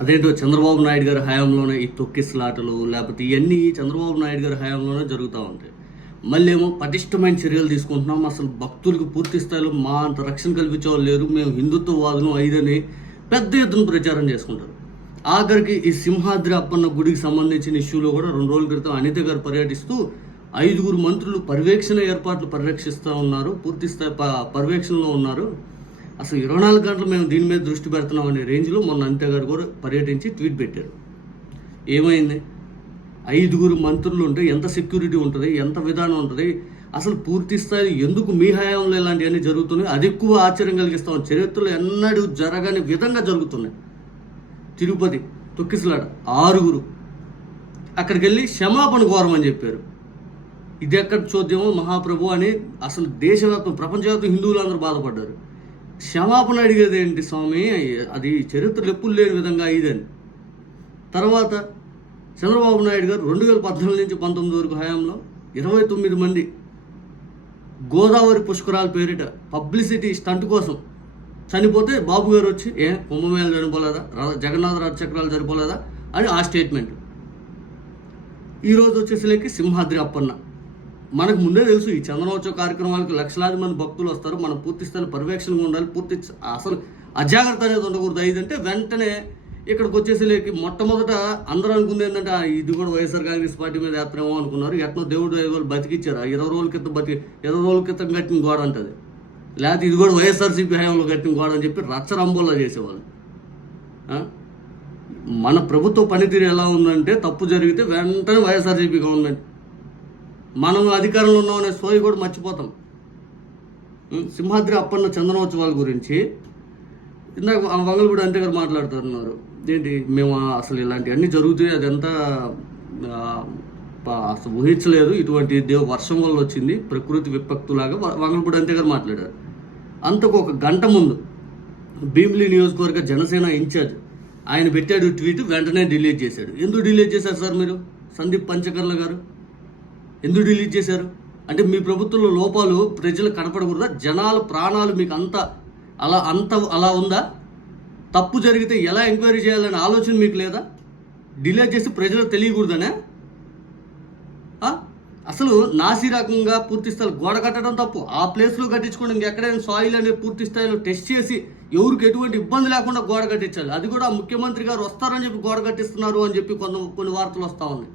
అదేంటో చంద్రబాబు నాయుడు గారి హయాంలోనే ఈ తొక్కిసలాటలు లేకపోతే ఇవన్నీ చంద్రబాబు నాయుడు గారి హయాంలోనే జరుగుతూ ఉంటాయి. మళ్ళీ ఏమో పటిష్టమైన చర్యలు తీసుకుంటున్నాం. అసలు భక్తులకు పూర్తి స్థాయిలో మా అంత రక్షణ కల్పించే వాళ్ళు లేరు. మేము హిందుత్వవాదులు ఐదని పెద్ద ఎత్తున ప్రచారం చేసుకుంటారు. ఆఖరికి ఈ సింహాద్రి అప్పన్న గుడికి సంబంధించిన ఇష్యూలో కూడా రెండు రోజుల క్రితం అనిత గారు పర్యటిస్తూ ఐదుగురు మంత్రులు పర్యవేక్షణ ఏర్పాట్లు పరిరక్షిస్తూ ఉన్నారు. పూర్తి స్థాయి ప- పర్యవేక్షణలో ఉన్నారు. అసలు ఇరవై నాలుగు గంటలు మేము దీని మీద దృష్టి పెడుతున్నాం అనే రేంజ్లో మొన్న అనిత గారు కూడా పర్యటించి ట్వీట్ పెట్టారు. ఏమైంది? ఐదుగురు మంత్రులు ఉంటే ఎంత సెక్యూరిటీ ఉంటుంది? ఎంత విధానం ఉంటుంది? అసలు పూర్తి స్థాయి ఎందుకు మీ హయాంలో ఇలాంటివన్నీ జరుగుతున్నాయి? అది ఎక్కువ ఆశ్చర్యం కలిగిస్తాం. చరిత్రలో ఎన్నడూ జరగని విధంగా జరుగుతున్నాయి. తిరుపతి తొక్కిసలాడ ఆరుగురు. అక్కడికి వెళ్ళి క్షమాపణ కోరమని చెప్పారు. ఇది ఎక్కడ చూద్దామో మహాప్రభు అని అసలు దేశవ్యాప్తం ప్రపంచవ్యాప్తం హిందువులు అందరూ బాధపడ్డారు. క్షమాపణ అడిగేది ఏంటి స్వామి? అది చరిత్రలు ఎప్పుడు లేని విధంగా ఇదని. తర్వాత చంద్రబాబు నాయుడు గారు రెండు వేల పద్నాలుగు నుంచి పంతొమ్మిది వరకు హయాంలో ఇరవై తొమ్మిది మంది గోదావరి పుష్కరాల పేరిట పబ్లిసిటీ స్టంట్ కోసం చనిపోతే బాబు గారు వచ్చి ఏ కుంభమేళ చనిపోలేదా జగన్నాథ రథ చనిపోలేదా అని ఆ స్టేట్మెంట్. ఈరోజు వచ్చేసరికి సింహాద్రి అప్పన్న. మనకు ముందే తెలుసు ఈ చందనోత్సవ కార్యక్రమాలకు లక్షలాది మంది భక్తులు వస్తారు. మనం పూర్తి స్థాయి పర్యవేక్షణగా ఉండాలి. పూర్తి అసలు అజాగ్రత్త అనేది ఉండకూడదు. ఐదంటే వెంటనే ఇక్కడికి వచ్చేసరికి మొట్టమొదట అందరూ అనుకుంది ఏంటంటే ఇది కూడా వైఎస్ఆర్ కాంగ్రెస్ పార్టీ మీద వేస్తారేమో అనుకున్నారు. ఎట్నో దేవుడు ఐదు రోజులు బతికిచ్చారు. ఇరవై రోజుల క్రితం బతికి ఇరవై రోజుల క్రితం కట్టిన గోడ అంటది. లేకపోతే ఇది కూడా వైఎస్ఆర్సీపీ హయాంలో కట్టిన గోడ అని చెప్పి రచ్చరంబోలా చేసేవాళ్ళు. మన ప్రభుత్వ పనితీరు ఎలా ఉందంటే తప్పు జరిగితే వెంటనే వైఎస్ఆర్సీపీ గవర్నమెంట్ మనం అధికారంలో ఉన్నామనే సోయి కూడా మర్చిపోతాం. సింహాద్రి అప్పన్న చందనోత్సవాల గురించి. ఇందాక ఆ వంగలగూడ అంతే గారు మాట్లాడుతున్నారు. ఏంటి మేము అసలు ఇలాంటివన్నీ జరుగుతాయి అదంతా అసలు ఊహించలేదు. ఇటువంటి దేవ వర్షం వల్ల వచ్చింది ప్రకృతి విపక్తులాగా వంగలపూడి అంతే గారు మాట్లాడారు. అంతకు ఒక గంట ముందు భీమిలి నియోజకవర్గ జనసేన ఇన్ఛార్జ్ ఆయన పెట్టాడు ట్వీట్ వెంటనే డిలీట్ చేశాడు. ఎందుకు డిలీట్ చేశారు సార్ మీరు? సందీప్ పంచకర్ల గారు? ఎందుకు డిలీట్ చేశారు? అంటే మీ ప్రభుత్వంలో లోపాలు ప్రజలకు కనపడకూడదా? జనాల ప్రాణాలు మీకు అంత అలా అంత అలా ఉందా? తప్పు జరిగితే ఎలా ఎంక్వైరీ చేయాలనే ఆలోచన మీకు లేదా? డిలే చేసి ప్రజలకు తెలియకూడదనే? అసలు నాసి రకంగా పూర్తి స్థాయిలో గోడ కట్టడం తప్పు. ఆ ప్లేస్లో కట్టించుకోండి. ఇంకెక్కడైనా సాయిల్ అనేది పూర్తి స్థాయిలో టెస్ట్ చేసి ఎవరికి ఎటువంటి ఇబ్బంది లేకుండా గోడ కట్టించాలి. అది కూడా ముఖ్యమంత్రి గారు వస్తారని చెప్పి గోడ కట్టిస్తున్నారు అని చెప్పి కొంత కొన్ని వార్తలు వస్తూ ఉన్నాయి.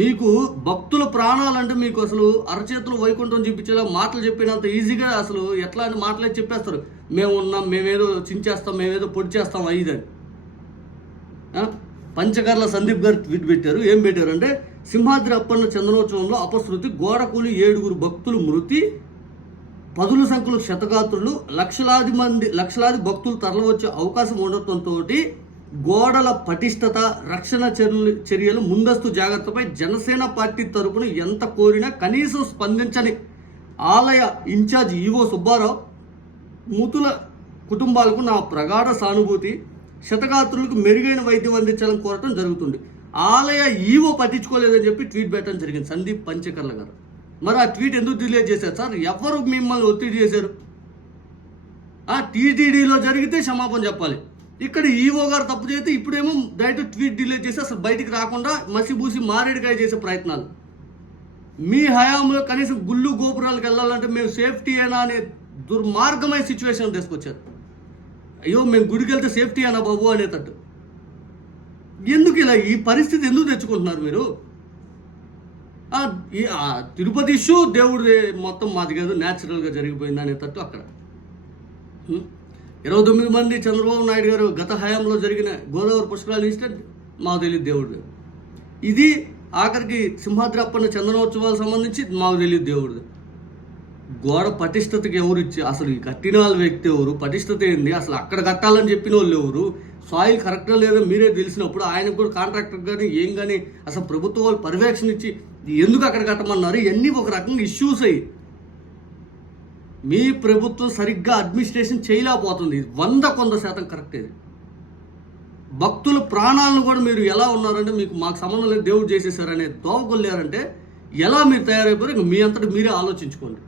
మీకు భక్తుల ప్రాణాలంటే మీకు అసలు అరచేతులు వైకుంఠం చూపించేలా మాటలు చెప్పినంత ఈజీగా అసలు ఎట్లా అని మాటలే చెప్పేస్తారు. మేము ఉన్నాం మేమేదో చించేస్తాం మేమేదో పొడి చేస్తాం ఐదని పంచకర్ల సందీప్ గారు ట్వీట్ పెట్టారు. ఏం పెట్టారు అంటే సింహాద్రి అప్పన్న చందనోత్సవంలో అపశృతి గోడకూలి ఏడుగురు భక్తులు మృతి పదుల సంఖ్యలో శతగాత్రులు లక్షలాది మంది లక్షలాది భక్తులు తరలివచ్చే అవకాశం ఉండటంతో గోడల పటిష్టత రక్షణ చర్యలు చర్యలు ముందస్తు జాగ్రత్తపై జనసేన పార్టీ తరపున ఎంత కోరినా కనీసం స్పందించని ఆలయ ఇన్ఛార్జ్ ఈవో సుబ్బారావు మృతుల కుటుంబాలకు నా ప్రగాఢ సానుభూతి శతగాత్రులకు మెరుగైన వైద్యం అందించాలని కోరటం జరుగుతుంది. ఆలయ ఈవో పట్టించుకోలేదని చెప్పి ట్వీట్ పెట్టడం జరిగింది. సందీప్ పంచకర్ల గారు. మరి ఆ ట్వీట్ ఎందుకు డిలే చేశారు సార్? ఎవరు మిమ్మల్ని ఒత్తిడి చేశారు? ఆ టీటీడీలో జరిగితే క్షమాపణ చెప్పాలి. ఇక్కడ ఈవో గారు తప్పు చేస్తే ఇప్పుడేమో డైరెక్ట్ ట్వీట్ డిలే చేసి అసలు బయటికి రాకుండా మసిబూసి మారేడుకాయ చేసే ప్రయత్నాలు. మీ హయాంలో కనీసం గుళ్ళు గోపురాలకు వెళ్ళాలంటే మేము సేఫ్టీ అయినా అనే దుర్మార్గమైన సిచ్యువేషన్ తీసుకొచ్చారు. అయ్యో మేము గుడికి వెళ్తే సేఫ్టీ అయినా బాబు అనేటట్టు. ఎందుకు ఇలా ఈ పరిస్థితి ఎందుకు తెచ్చుకుంటున్నారు మీరు? ఈ తిరుపతి ఇష్యూ దేవుడి మొత్తం మాది కాదు న్యాచురల్గా జరిగిపోయింది అనేటట్టు అక్కడ. ఇరవై తొమ్మిది మంది చంద్రబాబు నాయుడు గారు గత హయాంలో జరిగిన గోదావరి పుష్కరాలు ఇస్తే మాకు తెలియదు దేవుడు ఇది ఆఖరికి సింహాద్రి అప్పన్న చందనోత్సవాలకు సంబంధించి మాకు తెలియదు దేవుడు గోడ పటిష్టతకి ఎవరు ఇచ్చి అసలు ఈ కట్టిన వాళ్ళ వ్యక్తి ఎవరు? పటిష్టత ఏంది? అసలు అక్కడ కట్టాలని చెప్పిన వాళ్ళు ఎవరు? సాయిల్ కరెక్ట్గా లేదో మీరే తెలిసినప్పుడు ఆయనకు కూడా కాంట్రాక్టర్ కానీ ఏం కానీ అసలు ప్రభుత్వం వాళ్ళు పర్యవేక్షణ ఇచ్చి ఎందుకు అక్కడ కట్టమన్నారు? ఇవన్నీ ఒక రకంగా ఇష్యూస్ అయ్యి మీ ప్రభుత్వం సరిగ్గా అడ్మినిస్ట్రేషన్ చేయలేకపోతుంది. వంద కొంద శాతం కరెక్ట్ ఇది. భక్తుల ప్రాణాలను కూడా మీరు ఎలా ఉన్నారంటే మీకు మాకు సంబంధం లేదు దేవుడు చేసేసారనే దోవకొల్లారంటే ఎలా మీరు తయారైపోయారు మీ అంతటి మీరే ఆలోచించుకోండి.